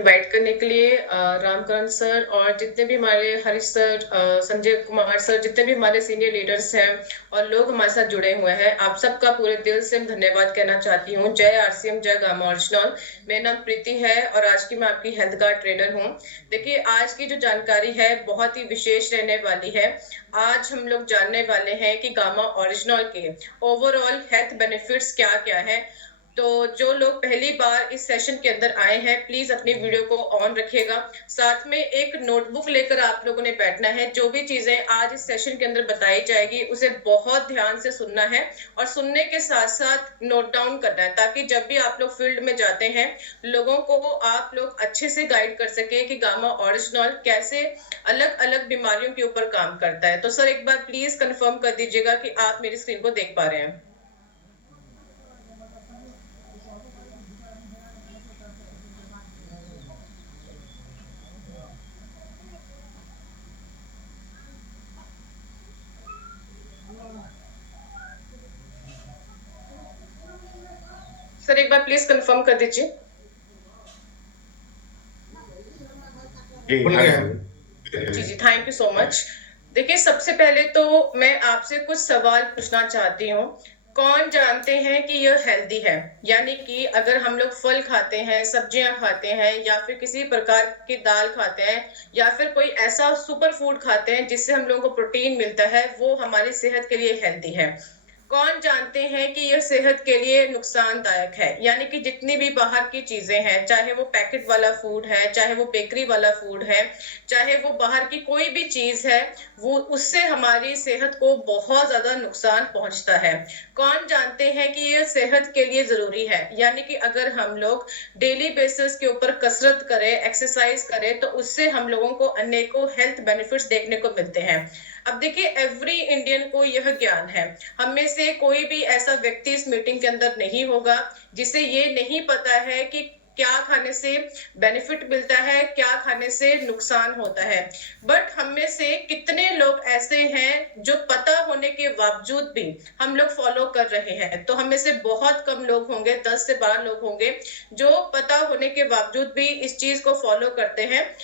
Invite करने के लिए रामकरण सर और जितने भी हमारे हरीश सर, संजय कुमार सर, जितने भी हमारे सीनियर लीडर्स हैं और लोग हमारे साथ जुड़े हुए हैं, आप सबका पूरे दिल से धन्यवाद कहना चाहती हूँ। जय आरसीएम, जय गामा ओरिजिनल। मेरा नाम प्रीति है और आज की मैं आपकी हेल्थ कार्ड ट्रेनर हूँ। देखिए, आज की जो जानकारी है बहुत ही विशेष रहने वाली है। आज हम लोग जानने वाले हैं कि गामा ओरिजिनल के ओवरऑल हेल्थ बेनिफिट्स क्या क्या है। तो जो लोग पहली बार इस सेशन के अंदर आए हैं, प्लीज अपनी वीडियो को ऑन रखिएगा। साथ में एक नोटबुक लेकर आप लोगों ने बैठना है। जो भी चीजें आज इस सेशन के अंदर बताई जाएगी उसे बहुत ध्यान से सुनना है और सुनने के साथ साथ नोट डाउन करना है, ताकि जब भी आप लोग फील्ड में जाते हैं लोगों को आप लोग अच्छे से गाइड कर सके कि गामा ओरिजिनल कैसे अलग अलग बीमारियों के ऊपर काम करता है। तो सर, एक बार प्लीज कंफर्म कर दीजिएगा कि आप मेरी स्क्रीन को देख पा रहे हैं। सर, एक बार प्लीज कंफर्म कर दीजिए। जी खुल हाँ गया जी। है। जी जी, थैंक यू सो मच। देखिए, सबसे पहले तो मैं आपसे कुछ सवाल पूछना चाहती हूँ। कौन जानते हैं कि यह हेल्दी है? यानी कि अगर हम लोग फल खाते हैं, सब्जियां खाते हैं, या फिर किसी प्रकार की दाल खाते हैं, या फिर कोई ऐसा सुपर फूड खाते हैं जिससे हम लोगों को प्रोटीन मिलता है, वो हमारी सेहत के लिए हेल्दी है? कौन जानते हैं कि यह सेहत के लिए नुकसानदायक है? यानी कि जितनी भी बाहर की चीजें हैं, चाहे वो पैकेट वाला फूड है, चाहे वो बेकरी वाला फूड है, चाहे वो बाहर की कोई भी चीज है, वो उससे हमारी सेहत को बहुत ज्यादा नुकसान पहुंचता है। कौन जानते हैं कि ये सेहत के लिए जरूरी है? यानी कि अगर हम लोग डेली बेसिस के ऊपर कसरत करें, एक्सरसाइज करें, तो उससे हम लोगों को अनेकों हेल्थ बेनिफिट्स देखने को मिलते हैं। अब देखिए, एवरी इंडियन को यह ज्ञान है। हम में से कोई भी ऐसा व्यक्ति इस मीटिंग के अंदर नहीं होगा जिसे ये नहीं पता है कि क्या खाने से बेनिफिट मिलता है, क्या खाने से नुकसान होता है। बट हम में से कितने लोग ऐसे हैं जो पता होने के बावजूद भी हम लोग फॉलो कर रहे हैं? तो हम में से बहुत कम लोग होंगे, 10 से 12 लोग होंगे जो पता होने के बावजूद भी इस चीज को फॉलो करते हैं।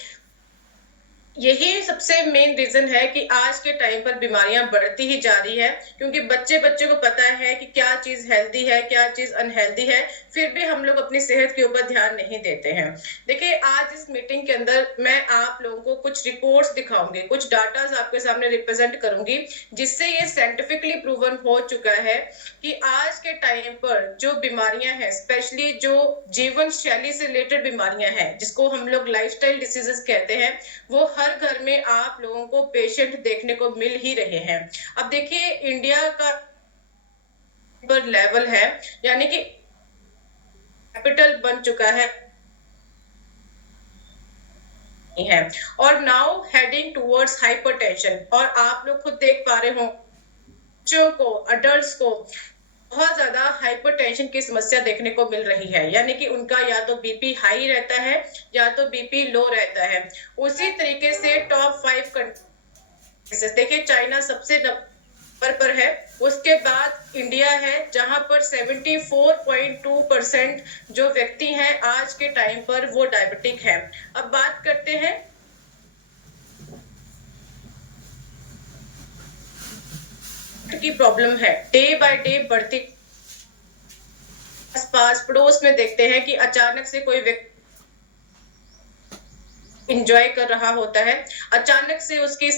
यही सबसे मेन रीजन है कि आज के टाइम पर बीमारियां बढ़ती ही जा रही है, क्योंकि बच्चे बच्चे को पता है कि क्या चीज हेल्दी है, क्या चीज अनहेल्दी है, फिर भी हम लोग अपनी सेहत के ऊपर ध्यान नहीं देते हैं। देखिए, आज इस मीटिंग के अंदर मैं आप लोगों को कुछ रिपोर्ट्स दिखाऊंगी, कुछ डाटाज आपके सामने रिप्रेजेंट करूंगी, जिससे ये साइंटिफिकली प्रूवन हो चुका है कि आज के टाइम पर जो बीमारियां हैं, स्पेशली जो जीवन शैली से रिलेटेड बीमारियां हैं, जिसको हम लोग लाइफस्टाइल डिसीजेस कहते हैं, वो हर घर में आप लोगों को पेशेंट देखने को मिल ही रहे हैं। अब देखिए, इंडिया का पर लेवल है, यानी कि कैपिटल बन चुका है और नाउ हेडिंग टुवर्ड्स हाइपरटेंशन। और आप लोग खुद देख पा रहे हो, बच्चों को, अडल्ट्स को बहुत ज्यादा हाइपरटेंशन की समस्या देखने को मिल रही है। यानी कि उनका या तो बीपी हाई रहता है या तो बीपी लो रहता है। उसी तरीके से टॉप 5 कंट्रीज देखिए, चाइना सबसे नंबर पर है, उसके बाद इंडिया है, जहां पर 74.2% जो व्यक्ति हैं आज के टाइम पर वो डायबिटिक है। अब बात करते हैं की प्रॉब्लम है, डे बाय डे बढ़ती। आस पास पड़ोस में देखते हैं कि अचानक से कोई व्यक्ति इंजॉय कर रहा होता है, अचानक से उसकी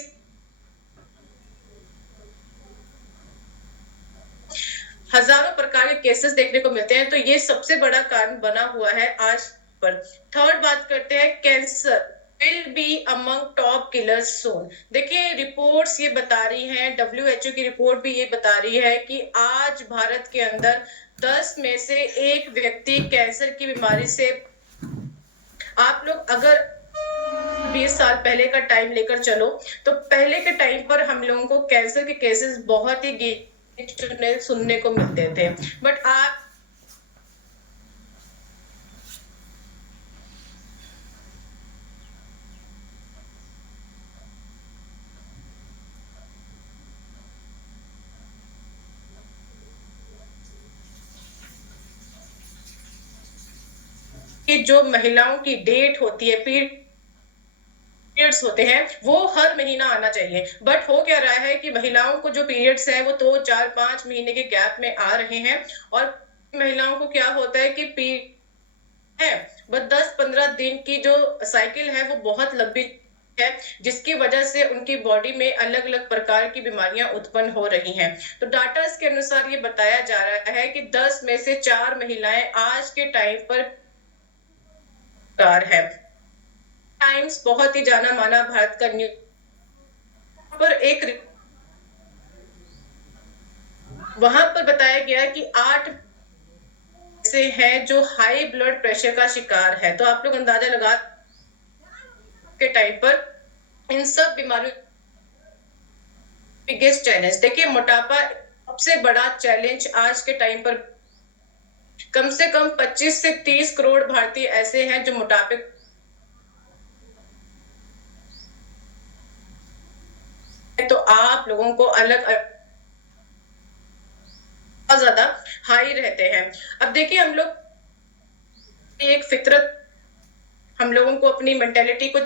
हजारों प्रकार के केसेस देखने को मिलते हैं। तो ये सबसे बड़ा कारण बना हुआ है आज पर। थर्ड बात करते हैं, cancer will be among top killers soon. देखिए, रिपोर्ट्स ये बता रही हैं, डब्ल्यूएचओ की रिपोर्ट भी ये बता रही है कि आज भारत के अंदर 10 में से एक व्यक्ति कैंसर की बीमारी से। आप लोग अगर 20 साल पहले का टाइम लेकर चलो, तो पहले के टाइम पर हम लोगों को कैंसर के केसेस बहुत ही गिने सुनने को मिलते थे। बट आज कि जो महिलाओं की डेट होती है, पीरियड्स होते हैं, वो हर महीना आना चाहिए। बट हो क्या रहा है कि महिलाओं को जो पीरियड्स हैं, वो 2, 4, 5 महीने के गैप में आ रहे हैं और महिलाओं को क्या होता है कि है, बस 10-15 दिन की जो साइकिल है, वो बहुत लंबी है, जिसकी वजह से उनकी बॉडी में अलग-अलग प्रकार की बीमारियां उत्पन्न हो रही हैं। तो डाटा के अनुसार ये बताया जा रहा है कि 10 में से 4 महिलाएं आज के टाइम पर कार है। टाइम्स बहुत ही जाना माना भारत का न्यूज पर एक वहां पर बताया गया कि 8 से हैं जो हाई ब्लड प्रेशर का शिकार है। तो आप लोग अंदाजा लगा के टाइम पर इन सब बीमारियों बिगेस्ट चैलेंज देखिए, मोटापा सबसे बड़ा चैलेंज आज के टाइम पर कम से कम 25 से 30 करोड़ भारतीय ऐसे हैं जो मोटापे तो आप लोगों को अलग ज्यादा हाई रहते हैं। अब देखिए, हम लोग एक फितरत हम लोगों को अपनी मेंटेलिटी को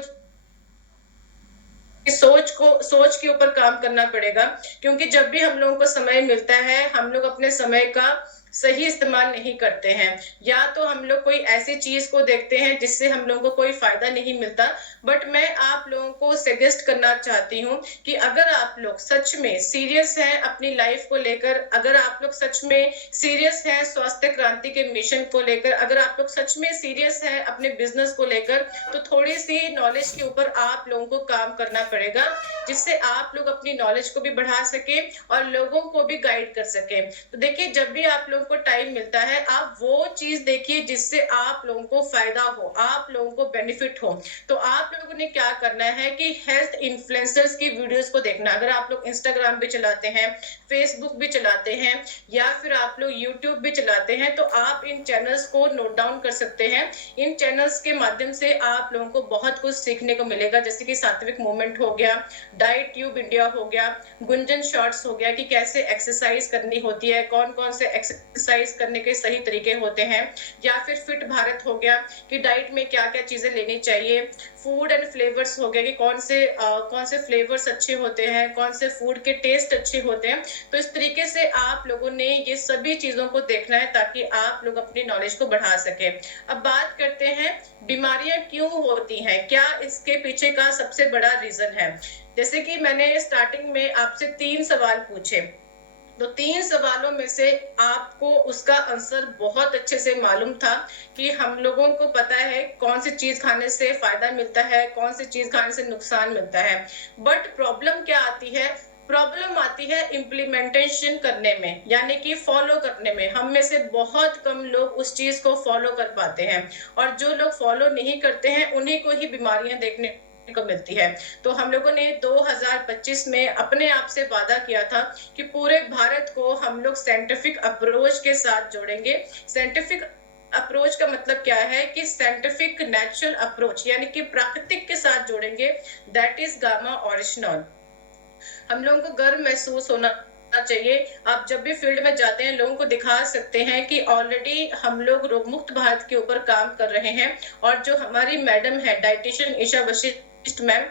सोच के ऊपर काम करना पड़ेगा, क्योंकि जब भी हम लोगों को समय मिलता है, हम लोग अपने समय का सही इस्तेमाल नहीं करते हैं। या तो हम लोग कोई ऐसी चीज को देखते हैं जिससे हम लोगों को कोई फायदा नहीं मिलता। बट मैं आप लोगों को सजेस्ट करना चाहती हूँ कि अगर आप लोग सच में सीरियस हैं अपनी लाइफ को लेकर, अगर आप लोग सच में सीरियस हैं स्वास्थ्य क्रांति के मिशन को लेकर, अगर आप लोग सच में सीरियस हैं अपने बिजनेस को लेकर, तो थोड़ी सी नॉलेज के ऊपर आप लोगों को काम करना पड़ेगा, जिससे आप लोग अपनी नॉलेज को भी बढ़ा सके और लोगों को भी गाइड कर सके। तो देखिए, जब भी आप लोगों को टाइम मिलता है, आप वो चीज देखिए जिससे आप लोगों को फायदा हो, आप लोगों को बेनिफिट हो। तो आप लोगों ने क्या करना है कि हेल्थ इन्फ्लुएंसर्स की वीडियोस को देखना। अगर आप लोग इंस्टाग्राम भी चलाते हैं, फेसबुक भी चलाते हैं, या फिर आप लोग यूट्यूब भी चलाते हैं, तो आप इन चैनल्स को नोट डाउन कर सकते हैं। इन चैनल्स के माध्यम से आप लोगों को बहुत कुछ सीखने को मिलेगा, जैसे कि सात्विक मूवमेंट हो गया, डाइट ट्यूब इंडिया हो गया, गुंजन शॉर्ट्स हो गया कि कैसे एक्सरसाइज करनी होती है, कौन कौन से एक्सरसाइज करने के सही तरीके होते हैं, या फिर फिट भारत हो गया कि डाइट में क्या क्या चीजें लेनी चाहिए, फूड एंड फ्लेवर्स हो गया कि कौन से फ्लेवर्स अच्छे होते हैं, कौन से फूड के टेस्ट अच्छे होते हैं। तो इस तरीके से आप लोगों ने ये सभी चीजों को देखना है ताकि आप लोग अपनी नॉलेज को बढ़ा सके। अब बात करते हैं बीमारियां क्यों होती हैं, क्या इसके पीछे का सबसे बड़ा रीजन है। जैसे कि मैंने स्टार्टिंग में आपसे 3 सवाल पूछे, तो 3 सवालों में से आपको उसका आंसर बहुत अच्छे से मालूम था कि हम लोगों को पता है कौन सी चीज खाने से फायदा मिलता है, कौन सी चीज खाने से नुकसान मिलता है। बट प्रॉब्लम क्या आती है, प्रॉब्लम आती है इम्प्लीमेंटेशन करने में, यानी कि फॉलो करने में। हम में से बहुत कम लोग उस चीज को फॉलो कर पाते हैं, और जो लोग फॉलो नहीं करते हैं उन्हीं को ही बीमारियां देखने को मिलती है। तो हम लोगों ने 2025 में अपने आप से वादा किया था कि पूरे भारत को हम लोग साइंटिफिक अप्रोच के साथ जोड़ेंगे। साइंटिफिक अप्रोच का मतलब क्या है कि साइंटिफिक नेचुरल अप्रोच, यानी कि प्राकृतिक के साथ जोड़ेंगे। That is gamma original. हम लोगों को गर्व महसूस होना चाहिए। आप जब भी फील्ड में जाते हैं, लोगों को दिखा सकते हैं कि ऑलरेडी हम लोग रोग मुक्त भारत के ऊपर काम कर रहे हैं। और जो हमारी मैडम है डाइटिशियन ईशा वशिष्ठ मैम,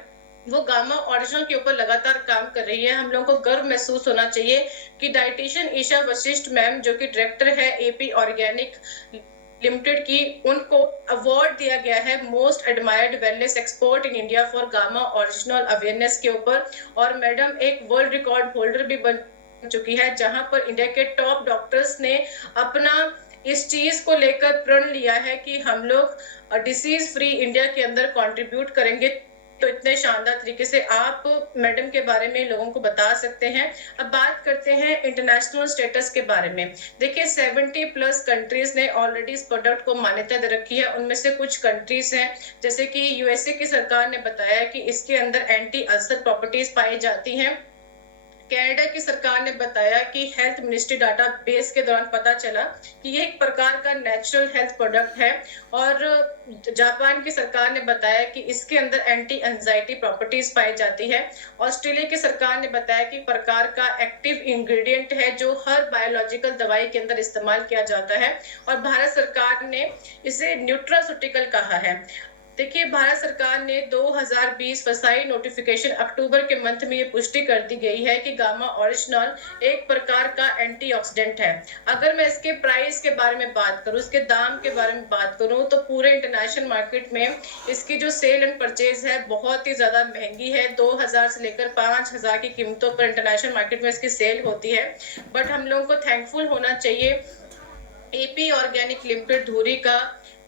वो गामा ओरिजिनल के ऊपर लगातार काम कर रही है। हम लोगों को गर्व महसूस होना चाहिए कि डाइटिशियन ईशा वशिष्ठ मैम, जो कि डायरेक्टर है एपी ऑर्गेनिक लिमिटेड की, उनको अवार्ड दिया गया है most admired wellness expert in India for gamma original awareness के ऊपर। और मैडम एक वर्ल्ड रिकॉर्ड होल्डर भी बन चुकी है, जहां पर इंडिया के टॉप डॉक्टर्स ने अपना इस चीज को लेकर प्रण लिया है कि हम लोग डिसीज फ्री इंडिया के अंदर कंट्रीब्यूट करेंगे। तो इतने शानदार तरीके से आप मैडम के बारे में लोगों को बता सकते हैं। अब बात करते हैं इंटरनेशनल स्टेटस के बारे में। देखिए, 70+ कंट्रीज ने ऑलरेडी इस प्रोडक्ट को मान्यता दे रखी है। उनमें से कुछ कंट्रीज हैं, जैसे कि यूएसए की सरकार ने बताया कि इसके अंदर एंटी अल्सर प्रॉपर्टीज पाई जाती हैं। कनाडा की सरकार ने बताया कि हेल्थ मिनिस्ट्री डाटा बेस के दौरान पता चला कि ये एक प्रकार का नेचुरल हेल्थ प्रोडक्ट है। और जापान की सरकार ने बताया कि इसके अंदर एंटी एंजाइटी प्रॉपर्टीज पाई जाती है। ऑस्ट्रेलिया की सरकार ने बताया कि प्रकार का एक्टिव इंग्रेडिएंट है जो हर बायोलॉजिकल दवाई के अंदर इस्तेमाल किया जाता है। और भारत सरकार ने इसे न्यूट्रास्यूटिकल कहा है। देखिए, भारत सरकार ने 2020 वसाई नोटिफिकेशन अक्टूबर के मंथ में ये पुष्टि कर दी गई है कि गामा ओरिजिनल एक प्रकार का एंटीऑक्सीडेंट है। अगर मैं इसके प्राइस के बारे में बात करूं, इसके दाम के बारे में बात करूं, तो पूरे इंटरनेशनल मार्केट में इसकी जो सेल एंड परचेज है बहुत ही ज्यादा महंगी है। 2000 से लेकर 5000 की कीमतों पर इंटरनेशनल मार्केट में इसकी सेल होती है। बट हम लोगों को थैंकफुल होना चाहिए एपी ऑर्गेनिक लिमिटेड धुरी का,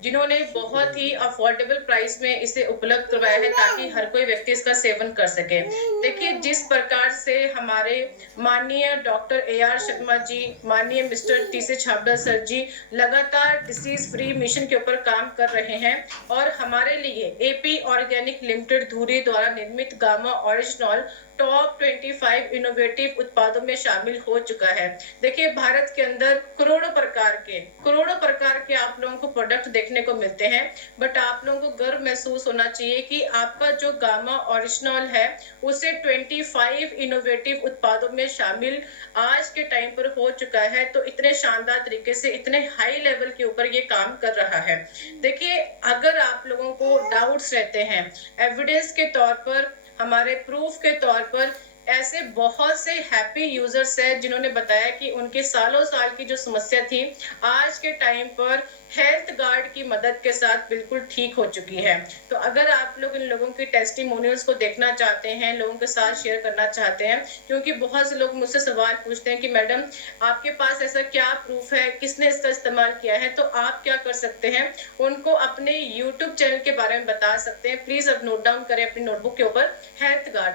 जिन्होंने बहुत ही अफोर्डेबल प्राइस में इसे उपलब्ध करवाया है ताकि हर कोई व्यक्ति इसका सेवन कर सके। देखिए, जिस प्रकार से हमारे माननीय डॉक्टर AR शर्मा जी, माननीय मिस्टर TC छाबड़ा सर जी लगातार डिसीज फ्री मिशन के ऊपर काम कर रहे हैं और हमारे लिए एपी ऑर्गेनिक लिमिटेड धुरी द्वारा निर्मित गामा ओरिजिनल टॉप 25 इनोवेटिव उत्पादों में शामिल हो चुका है। देखिए, भारत के अंदर करोड़ों प्रकार के आप लोगों को प्रोडक्ट देखने को मिलते हैं, बट आप लोगों को गर्व महसूस होना चाहिए कि आपका जो गामा ओरिजिनल है उसे 25 इनोवेटिव उत्पादों में शामिल आज के टाइम पर हो चुका है। तो इतने शानदार तरीके से, इतने हाई लेवल के ऊपर ये काम कर रहा है। देखिए, अगर आप लोगों को डाउट्स रहते हैं, एविडेंस के तौर पर, हमारे प्रूफ के तौर पर ऐसे बहुत से हैप्पी यूजर्स हैं जिन्होंने बताया कि उनके सालों साल की जो समस्या थी आज के टाइम पर हेल्थ गार्ड की मदद के साथ बिल्कुल ठीक हो चुकी है। तो अगर आप लोग इन लोगों की टेस्टिमोनियल्स को देखना चाहते हैं, लोगों के साथ शेयर करना चाहते हैं, क्योंकि बहुत से लोग मुझसे सवाल पूछते हैं कि मैडम आपके पास ऐसा क्या प्रूफ है, किसने इसका इस्तेमाल किया है, तो आप क्या कर सकते हैं, उनको अपने यूट्यूब चैनल के बारे में बता सकते हैं। प्लीज अब नोट डाउन करें अपनी नोटबुक के ऊपर, हेल्थ गार्ड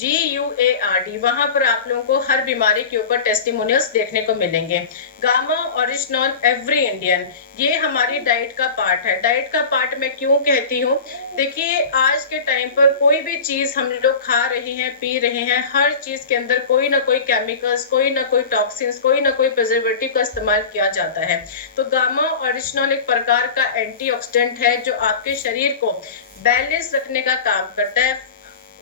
HEALTHGUARD, वहां पर आप लोगों को हर बीमारी के ऊपर टेस्टिमोनियल्स देखने को मिलेंगे। गामा ओरिजिनल एवरी इंडियन, ये हमारी डाइट का पार्ट है। डाइट का पार्ट मैं क्यों कहती हूँ, देखिए आज के टाइम पर कोई भी चीज हम लोग खा रहे हैं, पी रहे हैं, हर चीज के अंदर कोई ना कोई केमिकल्स, कोई ना कोई टॉक्सिन्स, कोई ना कोई प्रिजर्वेटिव का इस्तेमाल किया जाता है। तो गामा ओरिजिनल एक प्रकार का एंटीऑक्सीडेंट है जो आपके शरीर को बैलेंस रखने का काम करता है,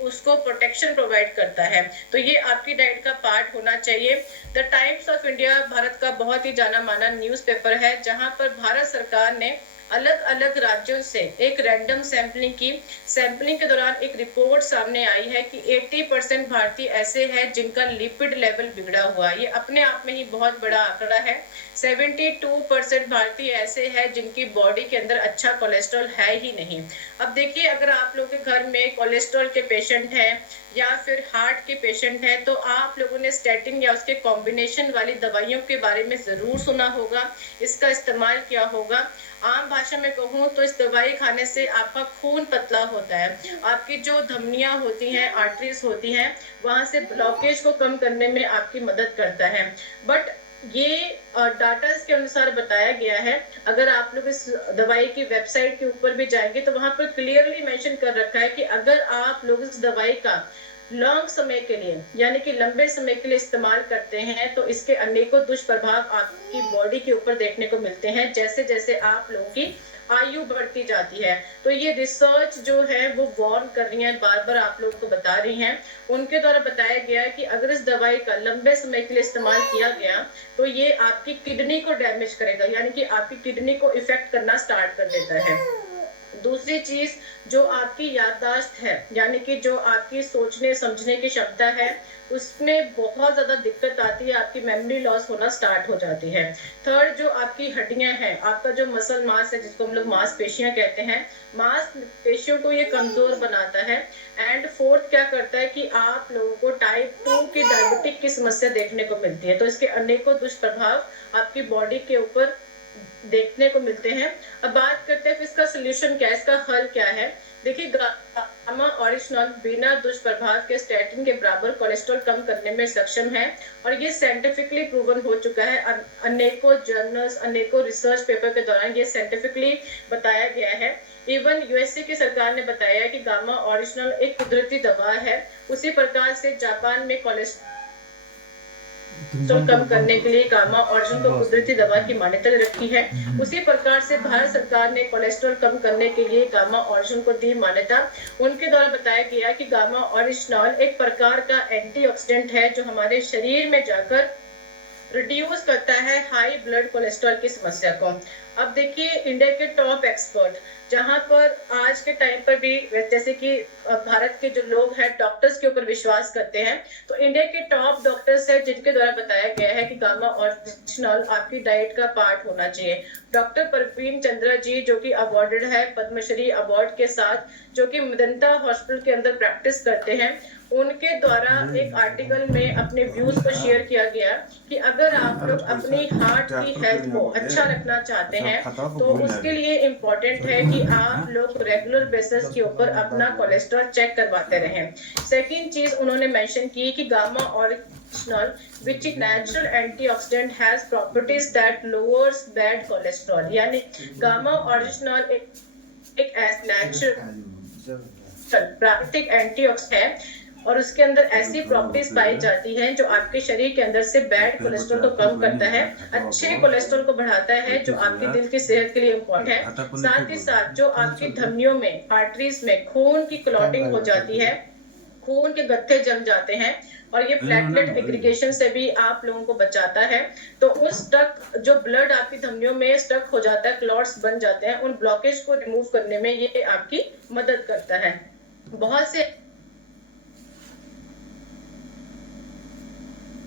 उसको प्रोटेक्शन प्रोवाइड करता है। तो ये आपकी डाइट का पार्ट होना चाहिए। The times of India Bharat का बहुत ही जाना माना न्यूज़पेपर है, जहां पर भारत सरकार ने अलग अलग राज्यों से एक रैंडम सैंपलिंग के दौरान एक रिपोर्ट सामने आई है कि 80% भारतीय ऐसे हैं जिनका लिपिड लेवल बिगड़ा हुआ है। ये अपने आप में ही बहुत बड़ा आंकड़ा है। 72% भारतीय ऐसे हैं जिनकी बॉडी के अंदर अच्छा कोलेस्ट्रॉल है ही नहीं। अब देखिए, अगर आप लोगों के घर में कोलेस्ट्रॉल के पेशेंट हैं या फिर हार्ट के पेशेंट हैं, तो आप लोगों ने स्टैटिन या उसके कॉम्बिनेशन वाली दवाइयों के बारे में जरूर सुना होगा, इसका इस्तेमाल किया होगा। आम भाषा में कहूँ तो इस दवाई खाने से आपका खून पतला होता है, आपकी जो धमनियां होती हैं, आर्टरीज होती हैं, वहां से ब्लॉकेज को कम करने में आपकी मदद करता है। बट ये डाटा के अनुसार बताया गया है, अगर आप लोग इस दवाई की वेबसाइट के ऊपर भी जाएंगे तो वहां पर क्लियरली मेंशन कर रखा है कि अगर आप लोग इस दवाई का लॉन्ग समय के लिए यानी कि लंबे समय के लिए इस्तेमाल करते हैं तो इसके अनेकों दुष्प्रभाव आपकी बॉडी के ऊपर देखने को मिलते हैं जैसे जैसे आप लोगों की आयु बढ़ती जाती है। तो ये रिसर्च जो है वो वार्न कर रही है, बार बार आप लोगों को बता रही हैं। उनके द्वारा बताया गया है कि अगर इस दवाई का लंबे समय के लिए इस्तेमाल किया गया तो ये आपकी किडनी को डैमेज करेगा, यानी कि आपकी किडनी को इफेक्ट करना स्टार्ट कर देता है। दूसरी चीज, जो आपकी याददाश्त है यानी कि जो आपकी सोचने समझने की क्षमता है उसमें बहुत ज्यादा दिक्कत आती है, आपकी मेमोरी लॉस होना स्टार्ट हो जाती है। थर्ड, जो आपकी हड्डियां हैं, आपका जो मसल मास है जिसको हम लोग मांसपेशियां कहते हैं, मांसपेशियों को ये कमजोर बनाता है। एंड फोर्थ क्या करता है कि आप लोगों को टाइप 2 की डायबिटिक की समस्या देखने को मिलती है। तो इसके अनेकों दुष्प्रभाव आपकी बॉडी के ऊपर देखने को मिलते हैं। अब बात करते हैं इसका सोल्यूशन क्या है, इसका हल क्या है। देखिए, गामा ओरिजिनल बिना दुष्प्रभाव के स्टैटिन के बराबर कोलेस्ट्रॉल कम करने में सक्षम है और ये साइंटिफिकली प्रूवन हो चुका है। अनेकों जर्नल्स, अनेकों रिसर्च पेपर के दौरान ये साइंटिफिकली बताया गया है। इवन यूएसए की सरकार ने बताया है कि गामा ओरिजिनल एक कुदरती दवा है। उसी प्रकार से जापान में कोलेस्ट्रॉल कम करने के लिए गामा ओरिजिन को कुदरती दवा की मान्यता रखी है। उसी प्रकार से भारत सरकार ने कोलेस्ट्रॉल कम करने के लिए गामा ओरिजिन को दी मान्यता। उनके द्वारा बताया गया कि गामा ओरिजिनल एक प्रकार का एंटीऑक्सीडेंट है जो हमारे शरीर में जाकर रिड्यूस करता है हाई ब्लड कोलेस्ट्रॉल की समस्या को। अब देखिए, इंडिया के टॉप एक्सपर्ट, जहां पर आज के टाइम पर भी जैसे कि भारत के जो लोग हैं डॉक्टर्स के ऊपर विश्वास करते हैं, तो इंडिया के टॉप डॉक्टर्स हैं जिनके द्वारा बताया गया है कि गामा ओरिजिनल आपकी डाइट का पार्ट होना चाहिए। डॉक्टर परवीन चंद्रा जी, जो कि अवार्डेड है पद्मश्री अवार्ड के साथ, जो कि मेदांता हॉस्पिटल के अंदर प्रैक्टिस करते हैं, उनके द्वारा एक आर्टिकल में अपने व्यूज को शेयर किया गया कि अगर आप लोग अपनी हार्ट की हेल्थ को अच्छा रखना चाहते हैं तो उसके लिए इम्पोर्टेंट है कि आप लोग रेगुलर बेसिस के ऊपर अपना कोलेस्ट्रॉल चेक करवाते रहें। सेकंड चीज उन्होंने मेंशन की कि gamma original which is natural antioxidant has properties that lowers bad cholesterol, यानी गामा ओरिजिनल एक नेचुरल प्राकृतिक एंटीऑक्सीडेंट है और उसके अंदर ऐसी प्रॉपर्टीज पाई जाती हैं जो आपके शरीर के अंदर से बैड कोलेस्ट्रॉल को कम करता है, अच्छे कोलेस्ट्रॉल को बढ़ाता है जो आपके दिल की सेहत के लिए इम्पोर्टेंट है। साथ ही साथ जो आपकी धमनियों में, आर्टरीज में खून की क्लॉटिंग हो जाती है, खून के गत्थे जम जाते हैं और ये प्लेटलेट एग्रीगेशन से भी आप लोगों को बचाता है। तो उस स्टक जो ब्लड आपकी धमनियों में स्टक हो जाता है, क्लॉट्स बन जाते हैं, उन ब्लॉकेज को रिमूव करने में ये आपकी मदद करता है। बहुत से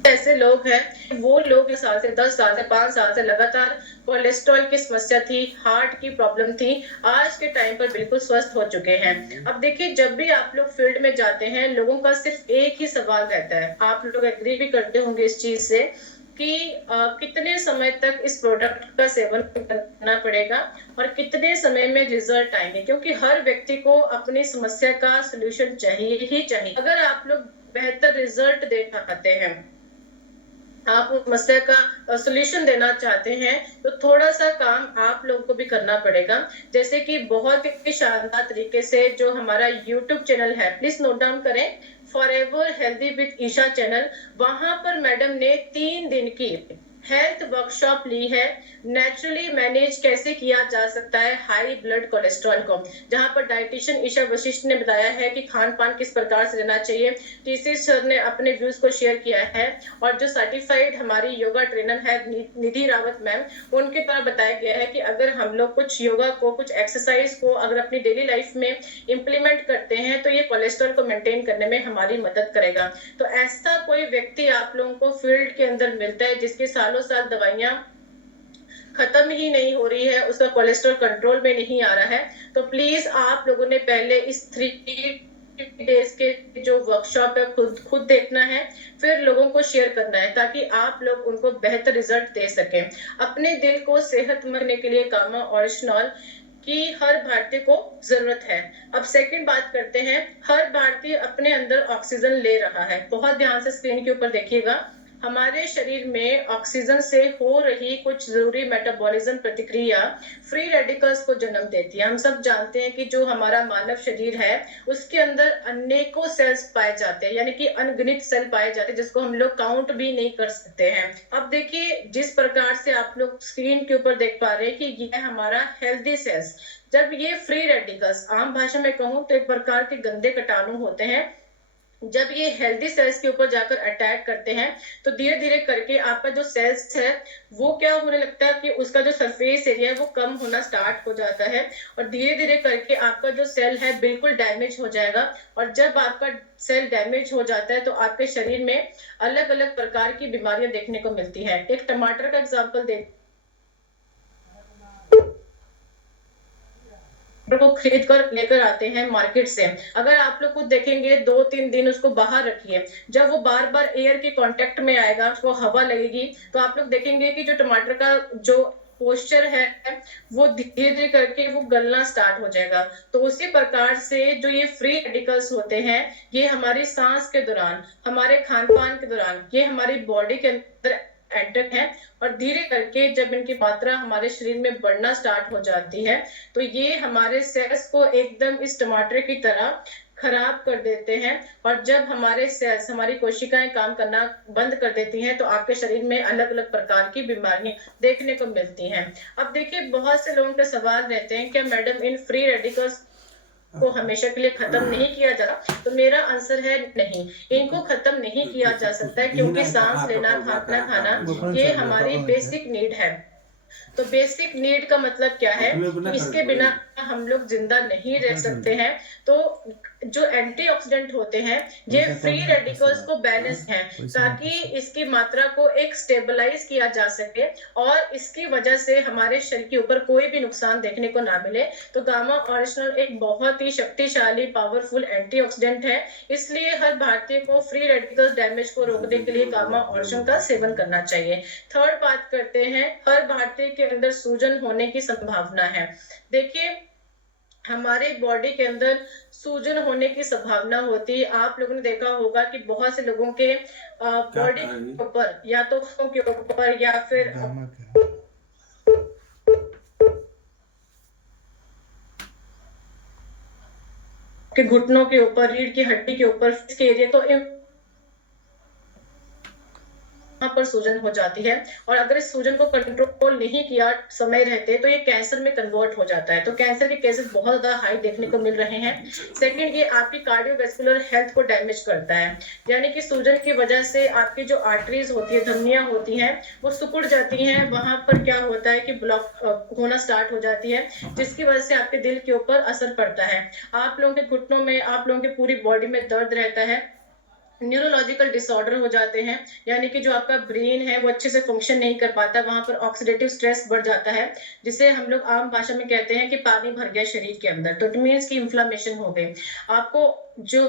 ऐसे लोग हैं, वो लोग 10 साल से 5 साल से लगातार कोलेस्ट्रॉल की समस्या थी, हार्ट की प्रॉब्लम थी, आज के टाइम पर बिल्कुल स्वस्थ हो चुके हैं। अब देखिए, जब भी आप लोग फील्ड में जाते हैं, लोगों का सिर्फ एक ही सवाल रहता है, आप लोग एग्री भी करते होंगे इस चीज से, कि कितने समय तक इस प्रोडक्ट का सेवन करना पड़ेगा और कितने समय में रिजल्ट आएंगे, क्योंकि हर व्यक्ति को अपनी समस्या का सोल्यूशन चाहिए ही चाहिए। अगर आप लोग बेहतर रिजल्ट दे पाते हैं, आप उस समस्या का सोल्यूशन देना चाहते हैं, तो थोड़ा सा काम आप लोगों को भी करना पड़ेगा। जैसे कि बहुत ही शानदार तरीके से जो हमारा YouTube चैनल है, प्लीज नोट डाउन करें, forever healthy with Isha channel, वहां पर मैडम ने 3 दिन की हेल्थ वर्कशॉप ली है, नेचुरली मैनेज कैसे किया जा सकता है हाई ब्लड कोलेस्ट्रॉल को, जहां पर डाइटिशियन ईशा वशिष्ठ ने बताया है कि खान पान किस प्रकार से लेना चाहिए। टीसी सर ने अपने व्यूज को शेयर किया है और जो सर्टिफाइड हमारी योगा ट्रेनर है निधि रावत मैम, उनके द्वारा बताया गया है कि अगर हम लोग कुछ योगा को, कुछ एक्सरसाइज को अगर अपनी डेली लाइफ में इंप्लीमेंट करते हैं तो ये कोलेस्ट्रॉल को मेंटेन करने में हमारी मदद करेगा। तो ऐसा कोई व्यक्ति आप लोगों को फील्ड के अंदर मिलता है जिसके सालों साल दवाइयां खत्म ही नहीं हो रही है, उसका कोलेस्ट्रॉल कंट्रोल में नहीं आ रहा है, तो प्लीज आप लोगों ने पहले इस 3 डेज के जो वर्कशॉप है खुद देखना है, फिर लोगों को शेयर करना है ताकि आप लोग उनको बेहतर रिजल्ट दे सकें। अपने दिल को सेहतमंद रखने के लिए गामा ओरिजिनल की हर भारतीय को जरूरत है। अब सेकंड बात करते हैं, हर भारतीय अपने अंदर ऑक्सीजन ले रहा है। बहुत ध्यान से स्क्रीन के ऊपर देखिएगा, हमारे शरीर में ऑक्सीजन से हो रही कुछ जरूरी मेटाबॉलिज्म प्रतिक्रिया फ्री रेडिकल्स को जन्म देती है। हम सब जानते हैं कि जो हमारा मानव शरीर है उसके अंदर अनेकों सेल्स पाए जाते हैं, यानी कि अनगिनत सेल पाए जाते हैं जिसको हम लोग काउंट भी नहीं कर सकते हैं। अब देखिए, जिस प्रकार से आप लोग स्क्रीन के ऊपर देख पा रहे हैं कि यह हमारा हेल्दी सेल्स, जब ये फ्री रेडिकल्स, आम भाषा में कहूं तो एक प्रकार के गंदे कीटाणु होते हैं, जब ये हेल्दी सेल्स के ऊपर जाकर अटैक करते हैं तो धीरे धीरे करके आपका जो सेल्स है वो क्या होने लगता है कि उसका जो सरफेस एरिया है वो कम होना स्टार्ट हो जाता है और धीरे धीरे करके आपका जो सेल है बिल्कुल डैमेज हो जाएगा। और जब आपका सेल डैमेज हो जाता है तो आपके शरीर में अलग अलग प्रकार की बीमारियां देखने को मिलती हैं। एक टमाटर का एग्जाम्पल दे को खरीद कर लेकर आते हैं मार्केट से, अगर आप लोग खुद देखेंगे 2-3 दिन उसको बाहर रखिए, जब वो बार बार एयर के कांटेक्ट में आएगा, उसको हवा लगेगी, तो आप लोग देखेंगे कि जो टमाटर का जो पोस्चर है वो धीरे धीरे करके वो गलना स्टार्ट हो जाएगा। तो उसी प्रकार से जो ये फ्री रेडिकल्स होते हैं, ये हमारी सांस के दौरान, हमारे खान पान के दौरान, ये हमारी बॉडी के अंदर एंटर है, और धीरे करके जब इनकी मात्रा हमारे शरीर में बढ़ना स्टार्ट हो जाती है, तो ये हमारे सेल्स को एकदम इस टमाटर की तरह खराब कर देते हैं। और जब हमारे सेल्स, हमारी कोशिकाएं काम करना बंद कर देती हैं, तो आपके शरीर में अलग अलग प्रकार की बीमारियां देखने को मिलती हैं। अब देखिए, बहुत से लोगों के सवाल रहते हैं कि मैडम इन फ्री रेडिकल्स को हमेशा के लिए खत्म नहीं किया जा सकता। तो मेरा आंसर है नहीं, इनको खत्म नहीं किया जा सकता है, क्योंकि सांस लेना, खाना खाना ये हमारी बेसिक नीड है। तो बेसिक नीड का मतलब क्या है कि इसके बिना हम लोग जिंदा नहीं रह सकते हैं। तो जो एंटीऑक्सीडेंट होते हैं, ये फ्री रेडिकल्स को बैलेंस है, ताकि इसकी मात्रा को एक स्टेबलाइज किया जा सके और इसकी वजह से हमारे शरीर के ऊपर कोई भी नुकसान देखने को ना मिले। तो गामा ऑरिजिनल एक बहुत ही शक्तिशाली पावरफुल एंटीऑक्सीडेंट है, इसलिए हर भारतीय को फ्री रेडिकल्स डैमेज को रोकने के लिए गामा ऑरिजिनल का सेवन करना चाहिए। थर्ड बात करते हैं, हर भारतीय के अंदर सूजन होने की संभावना है। देखिए, हमारे बॉडी के अंदर सूजन होने की संभावना होती है। आप लोगों ने देखा होगा कि बहुत से लोगों के बॉडी के ऊपर, या तो के ऊपर या फिर के घुटनों के ऊपर, रीढ़ की हड्डी के ऊपर, इसके एरिया, तो वहां पर सूजन हो जाती है। और अगर इस सूजन को कंट्रोल नहीं किया समय रहते, तो ये कैंसर में कन्वर्ट हो जाता है। तो कैंसर के केसेस बहुत ज्यादा हाई देखने को मिल रहे हैं। सेकंड, ये आपकी कार्डियोवैस्कुलर हेल्थ को डैमेज करता है, यानी कि सूजन की वजह से आपकी जो आर्टरीज होती है, धमनियां होती हैं, वो सिकुड़ जाती हैं। वहां पर क्या होता है कि ब्लॉक होना स्टार्ट हो जाती है, जिसकी वजह से आपके दिल के ऊपर असर पड़ता है। आप लोगों के घुटनों में, आप लोगों की पूरी बॉडी में दर्द रहता है। न्यूरोलॉजिकल डिसऑर्डर हो जाते हैं, यानी कि जो आपका ब्रेन है वो अच्छे से फंक्शन नहीं कर पाता, वहां पर ऑक्सीडेटिव स्ट्रेस बढ़ जाता है, जिसे हम लोग आम भाषा में कहते हैं कि पानी भर गया शरीर के अंदर। तो इट मीन्स की इन्फ्लामेशन हो गई। आपको जो